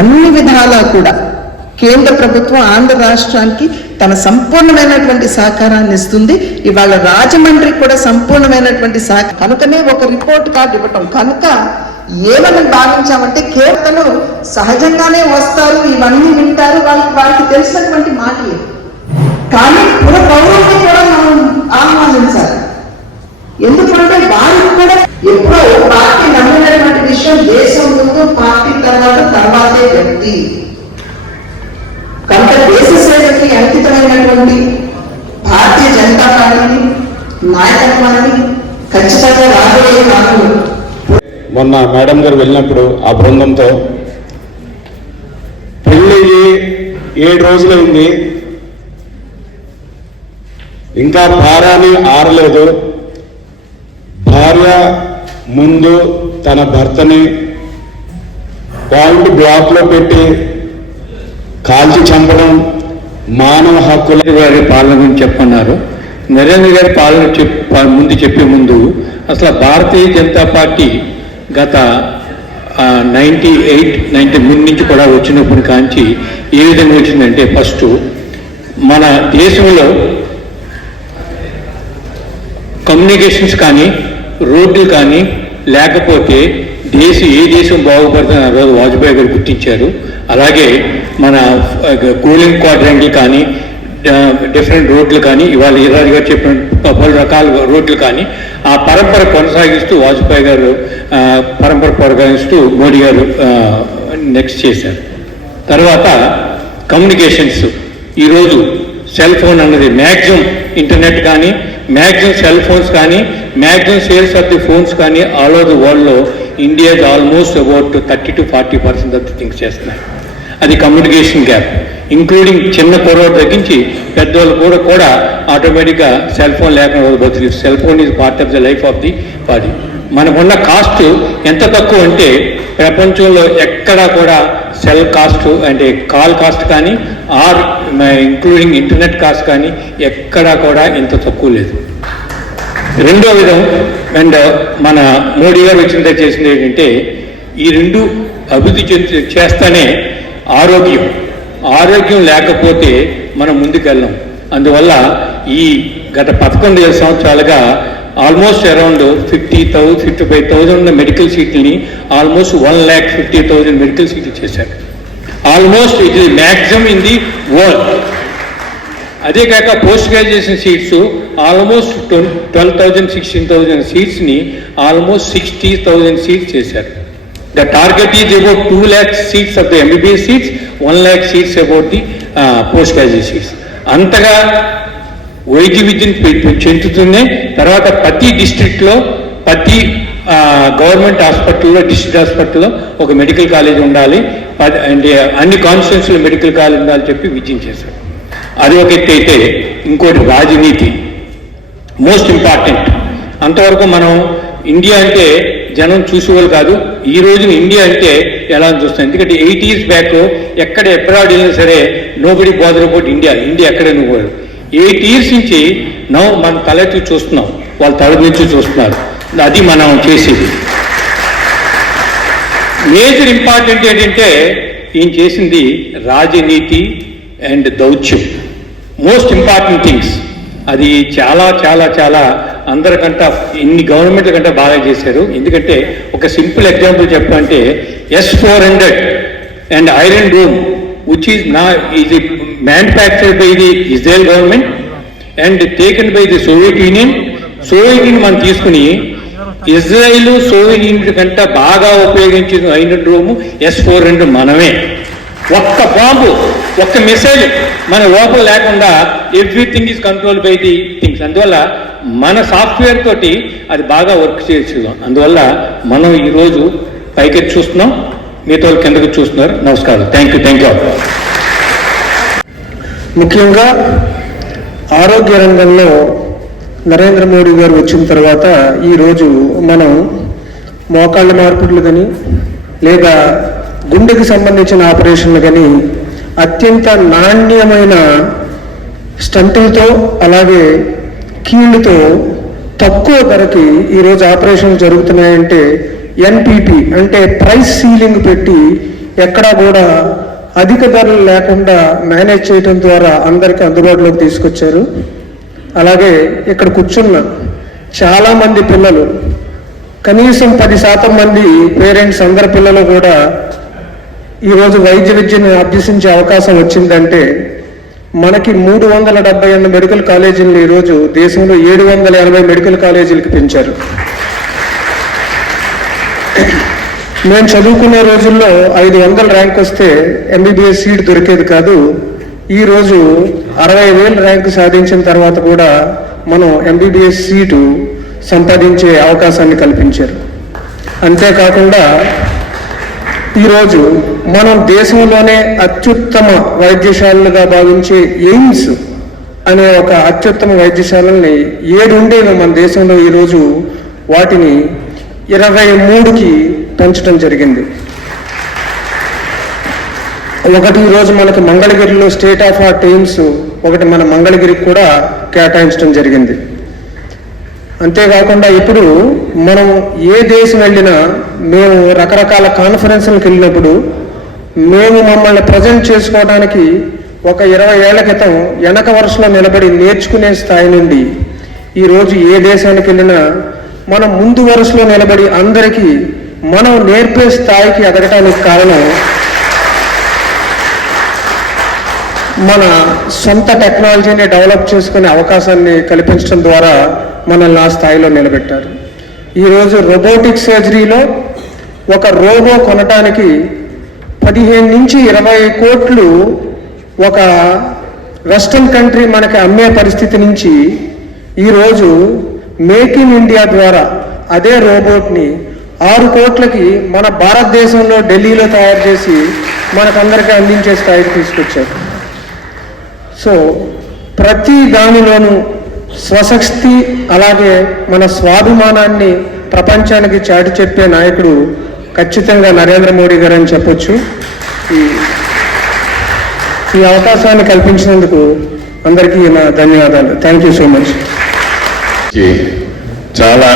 అన్ని విధాలా కూడా కేంద్ర ప్రభుత్వం ఆంధ్ర రాష్ట్రానికి తన సంపూర్ణమైనటువంటి సహకారాన్ని ఇస్తుంది. ఇవాళ రాజమండ్రికి కూడా సంపూర్ణమైనటువంటి సహకారం కనుకనే ఒక రిపోర్ట్ కార్డు ఇవ్వటం. కనుక ఏమని భావించామంటే కేవలం సహజంగానే వస్తారు ఇవన్నీ వింటారు వాళ్ళకి వారికి తెలిసినటువంటి మాటలే కానీ పుర పౌరుల్ని కూడా మనం ఆహ్వానించాలి. ఎందుకంటే వారికి కూడా ఎప్పుడో విషయం దేశం ముందు పార్టీ తర్వాత తర్వాతే వ్యక్తి. కనుక దేశ సేవకి అంకితమైనటువంటి భారతీయ జనతా పార్టీని నాయకత్వాన్ని ఖచ్చితంగా రాబోయే కాదు మొన్న మేడం గారు వెళ్ళినప్పుడు ఆ బృందంతో పెళ్ళి ఏడు రోజులైంది. ఇంకా పారాని ఆరలేదు. భార్య ముందు తన భర్తని పాయింట్ బ్లాక్లో పెట్టి కాల్చి చంపడం మానవ హక్కుల గారి పాలన గురించి చెప్పన్నారు. నరేంద్ర గారి పాలన చెప్ ముందు చెప్పే ముందు అసలు భారతీయ జనతా పార్టీ గత నైంటీ ఎయిట్ నైంటీ ముందు నుంచి కూడా వచ్చినప్పుడు కాంచి ఏ విధంగా వచ్చిందంటే ఫస్ట్ మన దేశంలో కమ్యూనికేషన్స్ కానీ రోడ్లు కానీ లేకపోతే దేశం ఏ దేశం బాగుపడుతుంది ఆ రోజు వాజ్పేయి గారు గుర్తించారు. అలాగే మన కూలింగ్ క్వాడ్రాంగిల్ కానీ డిఫరెంట్ రోడ్లు కానీ ఇవాళ ఈరాజు గారు చెప్పిన పలు రకాల రోడ్లు కానీ ఆ పరంపర కొనసాగిస్తూ వాజ్పేయి గారు పరంపర కొనసాగిస్తూ మోడీ గారు నెక్స్ట్ చేశారు. తర్వాత కమ్యూనికేషన్స్ ఈరోజు సెల్ ఫోన్ అన్నది మ్యాక్సిమం ఇంటర్నెట్ కానీ మ్యాక్సిమం సెల్ ఫోన్స్ కానీ maximum sales of the phones కానీ ఆల్ ఓవర్ ది వరల్డ్లో India almost about thirty to forty percent of the things చేస్తున్నాయి. అది కమ్యూనికేషన్ గ్యాప్ ఇంక్లూడింగ్ చిన్న కుర్రోడు తగ్గించి పెద్దవాళ్ళు కూడా కూడా ఆటోమేటిక్గా సెల్ ఫోన్ లేకుండా బతులు cell phone is part of the life of the body మనకున్న కాస్ట్ ఎంత తక్కువ అంటే ప్రపంచంలో ఎక్కడా కూడా సెల్ కాస్ట్ అంటే కాల్ కాస్ట్ కానీ ఆర్ ఇంక్లూడింగ్ ఇంటర్నెట్ కాస్ట్ కానీ ఎక్కడా కూడా ఇంత తక్కువ లేదు. రెండో విధం అండ్ మన మోడీ గారు వచ్చిన చేసింది ఏంటంటే ఈ రెండు అభివృద్ధి చెంది చేస్తానే ఆరోగ్యం. ఆరోగ్యం లేకపోతే మనం ముందుకెళ్ళాం. అందువల్ల ఈ గత పదకొండు సంవత్సరాలుగా almost around fifty thousand fifty five thousand ఉన్న medical సీట్లని almost one lakh fifty thousand medical సీట్లు చేశారు almost it is maximum in the world అదే కాక post graduation seats almost twelve thousand sixteen thousand సీట్స్ని almost sixty thousand seats చేశారు. The target is about two lakh seats of the MBBS seats one lakh seats about the post graduate seats అంతగా వైద్య విద్యను చెందుతుంది తర్వాత ప్రతి డిస్ట్రిక్ట్లో ప్రతి government హాస్పిటల్లో డిస్ట్రిక్ట్ హాస్పిటల్లో ఒక మెడికల్ కాలేజ్ ఉండాలి. అండ్ అన్ని కాన్స్టిట్యూన్స్లో మెడికల్ కాలేజ్ ఉండాలని చెప్పి విజయం చేశారు అది ఒక ఎత్తు అయితే ఇంకోటి రాజనీతి. మోస్ట్ ఇంపార్టెంట్ అంతవరకు మనం ఇండియా అంటే జనం చూసేవాళ్ళు కాదు. ఈ రోజున ఇండియా అంటే ఎలా అని చూస్తాం ఎందుకంటే ఎయిట్ ఇయర్స్ బ్యాక్ ఎక్కడ అబ్రాడ్ వెళ్ళినా సరే nobody bother about India India ఎక్కడే నువ్వు ఎయిట్ ఇయర్స్ నుంచి నో మనం తలెత్తి చూస్తున్నాం. వాళ్ళు తల నుంచి చూస్తున్నారు. అది మనం చేసేది. మేజర్ ఇంపార్టెంట్ ఏంటంటే ఈయన చేసింది రాజనీతి అండ్ దౌత్యం. మోస్ట్ ఇంపార్టెంట్ థింగ్స్ అది చాలా చాలా చాలా అందరికంట ఇన్ని గవర్నమెంట్ల కంటే బాగా చేశారు. ఎందుకంటే ఒక సింపుల్ ఎగ్జాంపుల్ చెప్పాలంటే S four hundred and Iron Dome which is నా ఇది manufactured by the Israel government and taken by the Soviet Union Soviet Union మనం తీసుకుని ఇజ్రాయిల్ సోవియట్ యూనిట్ కంటే బాగా ఉపయోగించిన ఐనడ్ రూమ్ ఎస్ ఫోర్ రెండు మనమే. ఒక్క బాంబు ఒక్క మిసైల్ మన లోపల లేకుండా everything is control by the things. అందువల్ల మన సాఫ్ట్వేర్ తోటి అది బాగా వర్క్ చేయొచ్చు. అందువల్ల మనం ఈరోజు పైకి చూస్తున్నాం. మిగతా కిందకు కిందకి చూస్తున్నారు. నమస్కారం. థ్యాంక్ యూ థ్యాంక్ యూ ముఖ్యంగా ఆరోగ్య రంగంలో నరేంద్ర మోడీ గారు వచ్చిన తర్వాత ఈరోజు మనం మోకాళ్ళ మార్పిడులు కానీ లేదా గుండెకి సంబంధించిన ఆపరేషన్లు కానీ అత్యంత నాణ్యమైన స్టంటులతో అలాగే కీళ్ళతో తక్కువ ధరకి ఈరోజు ఆపరేషన్లు జరుగుతున్నాయంటే ఎన్పిపి అంటే ప్రైస్ సీలింగ్ పెట్టి ఎక్కడా కూడా అధిక ధరలు లేకుండా మేనేజ్ చేయడం ద్వారా అందరికీ అందుబాటులోకి తీసుకొచ్చారు. అలాగే ఇక్కడ కూర్చున్న చాలామంది పిల్లలు కనీసం పది శాతం మంది పేరెంట్స్ అందరి పిల్లలు కూడా ఈరోజు వైద్య విద్యను అభ్యసించే అవకాశం వచ్చిందంటే మనకి మూడు వందల డెబ్బై ఎనిమిది మెడికల్ కాలేజీలను ఈరోజు దేశంలో ఏడు వందల ఎనభై మెడికల్ కాలేజీలకు పెంచారు. మేము చదువుకునే రోజుల్లో ఐదు వందల ర్యాంక్ వస్తే ఎంబీబీఎస్ సీట్ దొరికేది కాదు. ఈరోజు అరవై వేలు ర్యాంక్ సాధించిన తర్వాత కూడా మనం ఎంబీబీఎస్ సీటు సంపాదించే అవకాశాన్ని కల్పించారు. అంతేకాకుండా ఈరోజు మనం దేశంలోనే అత్యుత్తమ వైద్యశాలలుగా భావించే ఎయిమ్స్ అనే ఒక అత్యుత్తమ వైద్యశాలల్ని ఏడు ఉండేవి మన దేశంలో ఈరోజు వాటిని ఇరవై మూడుకి పెంచడం జరిగింది. ఒకటి ఈరోజు మనకి మంగళగిరిలో స్టేట్ ఆఫ్ ఆర్ట్ ఎయిమ్స్ ఒకటి మన మంగళగిరికి కూడా కేటాయించడం జరిగింది. అంతేకాకుండా ఇప్పుడు మనం ఏ దేశం వెళ్ళినా మేము రకరకాల కాన్ఫరెన్స్లకు వెళ్ళినప్పుడు మేము మమ్మల్ని ప్రజెంట్ చేసుకోవడానికి ఒక ఇరవై ఏళ్ళ క్రితం వెనక వరుసలో నిలబడి నేర్చుకునే స్థాయి నుండి ఈరోజు ఏ దేశానికి వెళ్ళినా మనం ముందు వరుసలో నిలబడి అందరికీ మనం నేర్పే స్థాయికి ఎదగటానికి కారణం మన సొంత టెక్నాలజీని డెవలప్ చేసుకునే అవకాశాన్ని కల్పించడం ద్వారా మనల్ని ఆ స్థాయిలో నిలబెట్టారు. ఈరోజు రోబోటిక్ సర్జరీలో ఒక రోబో కొనటానికి పదిహేను నుంచి ఇరవై కోట్లు ఒక వెస్ట్రన్ కంట్రీ మనకి అమ్మే పరిస్థితి నుంచి ఈరోజు మేక్ ఇన్ ఇండియా ద్వారా అదే రోబోట్ని ఆరు కోట్లకి మన భారతదేశంలో ఢిల్లీలో తయారు చేసి మనకందరికీ అందించే స్థాయికి తీసుకొచ్చారు. సో ప్రతి దానిలోనూ స్వశక్తి అలాగే మన స్వాభిమానాన్ని ప్రపంచానికి చాటి చెప్పే నాయకుడు ఖచ్చితంగా నరేంద్ర మోడీ గారు అని చెప్పొచ్చు. ఈ ఈ అవకాశాన్ని కల్పించినందుకు అందరికీ నా ధన్యవాదాలు. థ్యాంక్ యూ సో మచ్ చాలా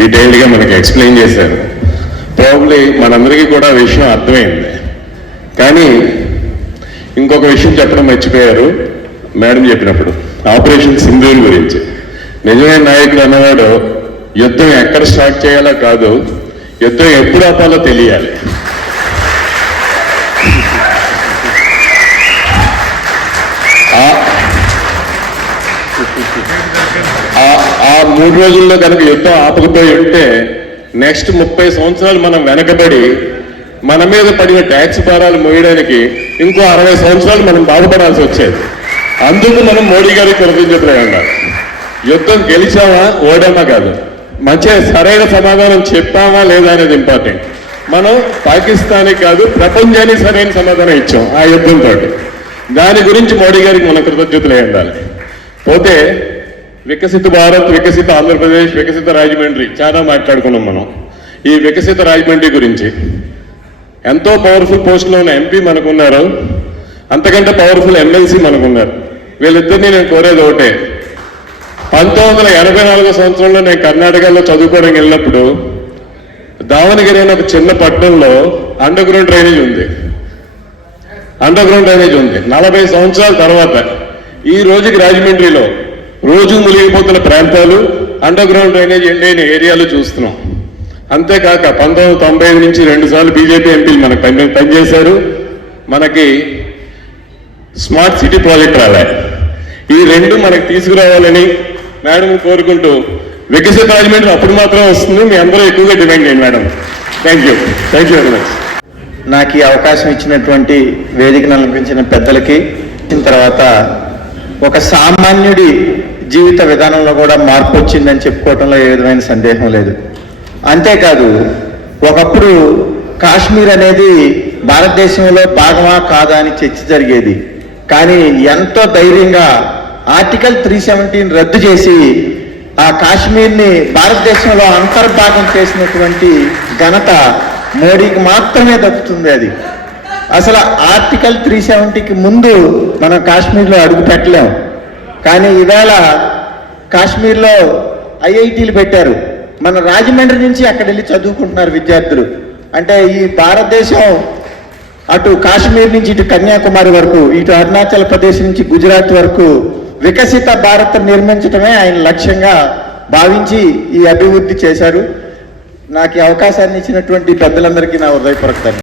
డీటెయిల్డ్గా మనకి ఎక్స్ప్లెయిన్ చేశారు. ప్రాబ్లీ మనందరికీ కూడా విషయం అర్థమైంది. కానీ ఇంకొక విషయం చెప్పడం మర్చిపోయారు. మేడం చెప్పినప్పుడు ఆపరేషన్ సింధూర్ గురించి. నిజమైన నాయకుడు అన్నవాడు యుద్ధం ఎక్కడ స్టార్ట్ చేయాలో కాదు యుద్ధం ఎప్పుడు ఆపాలో తెలియాలి. ఆ- ఆ- మూడు రోజుల్లో కనుక యుద్ధం ఆపకపోయి ఉంటే నెక్స్ట్ ముప్పై సంవత్సరాలు మనం వెనకబడి మన మీద పడిన ట్యాక్స్ భారాలు మోయడానికి ఇంకో అరవై సంవత్సరాలు మనం బాధపడాల్సి వచ్చేది. అందుకు మనం మోడీ గారికి కృతజ్ఞతలై యుద్ధం గెలిచామా? ఓడామా కాదు. మంచిగా సరైన సమాధానం చెప్పామా లేదా అనేది ఇంపార్టెంట్ మనం పాకిస్తానే కాదు ప్రపంచానికి సరైన సమాధానం ఇచ్చాం ఆ యుద్ధంతో. దాని గురించి మోడీ గారికి మన కృతజ్ఞతలై ఉండాలి పోతే వికసిత భారత్ వికసిత ఆంధ్రప్రదేశ్ వికసిత రాజమండ్రి చాలా మాట్లాడుకున్నాం మనం. ఈ వికసిత రాజమండ్రి గురించి ఎంతో పవర్ఫుల్ పోస్ట్లో ఉన్న ఎంపీ మనకున్నారు. అంతకంటే పవర్ఫుల్ ఎమ్మెల్సీ మనకున్నారు. వీళ్ళిద్దరిని నేను కోరేది ఒకటే. పంతొమ్మిది వందల ఎనభై నాలుగో సంవత్సరంలో నేను కర్ణాటకలో చదువుకోవడానికి వెళ్ళినప్పుడు దావణగిరి అనే ఒక చిన్న పట్టణంలో అండర్ గ్రౌండ్ డ్రైనేజ్ ఉంది. అండర్ గ్రౌండ్ డ్రైనేజ్ ఉంది. నలభై సంవత్సరాల తర్వాత ఈ రోజుకి రాజమండ్రిలో రోజు మునిగిపోతున్న ప్రాంతాలు అండర్ గ్రౌండ్ డ్రైనేజ్ ఎండైన ఏరియాలు చూస్తున్నాం. అంతేకాక పంతొమ్మిది వందల తొంభై ఐదు నుంచి రెండు సార్లు బీజేపీ ఎంపీలు మనకు పని పనిచేశారు. మనకి స్మార్ట్ సిటీ ప్రాజెక్ట్ రాలే. ఈ రెండు మనకు తీసుకురావాలని మేడం కోరుకుంటూ వికసిత రాజమండ్రి అప్పుడు మాత్రం వస్తుంది. మీ అందరూ ఎక్కువగా డిమాండ్ చేయండి madam. Thank you thank you very much నాకు ఈ అవకాశం ఇచ్చినటువంటి వేదికను అలంకరించిన పెద్దలకి ఇచ్చిన తర్వాత ఒక సామాన్యుడి జీవిత విధానంలో కూడా మార్పు వచ్చిందని చెప్పుకోవటంలో ఏ విధమైన సందేహం లేదు. అంతేకాదు ఒకప్పుడు కాశ్మీర్ అనేది భారతదేశంలో భాగమా కాదా అని చర్చ జరిగేది. కానీ ఎంతో ధైర్యంగా ఆర్టికల్ త్రీ సెవెంటీన్ రద్దు చేసి ఆ కాశ్మీర్ని భారతదేశంలో అంతర్భాగం చేసినటువంటి ఘనత మోడీకి మాత్రమే దక్కుతుంది అది. అసలు ఆర్టికల్ త్రీ సెవెంటీకి ముందు మనం కాశ్మీర్లో అడుగు పెట్టలేం. కానీ ఈవేళ కాశ్మీర్లో ఐఐటీలు పెట్టారు. మన రాజమండ్రి నుంచి అక్కడ వెళ్ళి చదువుకుంటున్నారు విద్యార్థులు. అంటే ఈ భారతదేశం అటు కాశ్మీర్ నుంచి ఇటు కన్యాకుమారి వరకు ఇటు అరుణాచల్ ప్రదేశ్ నుంచి గుజరాత్ వరకు వికసిత భారత్ నిర్మించడమే ఆయన లక్ష్యంగా భావించి ఈ అభివృద్ధి చేశారు. నాకు అవకాశాన్ని ఇచ్చినటువంటి పెద్దలందరికీ నా హృదయపూర్వక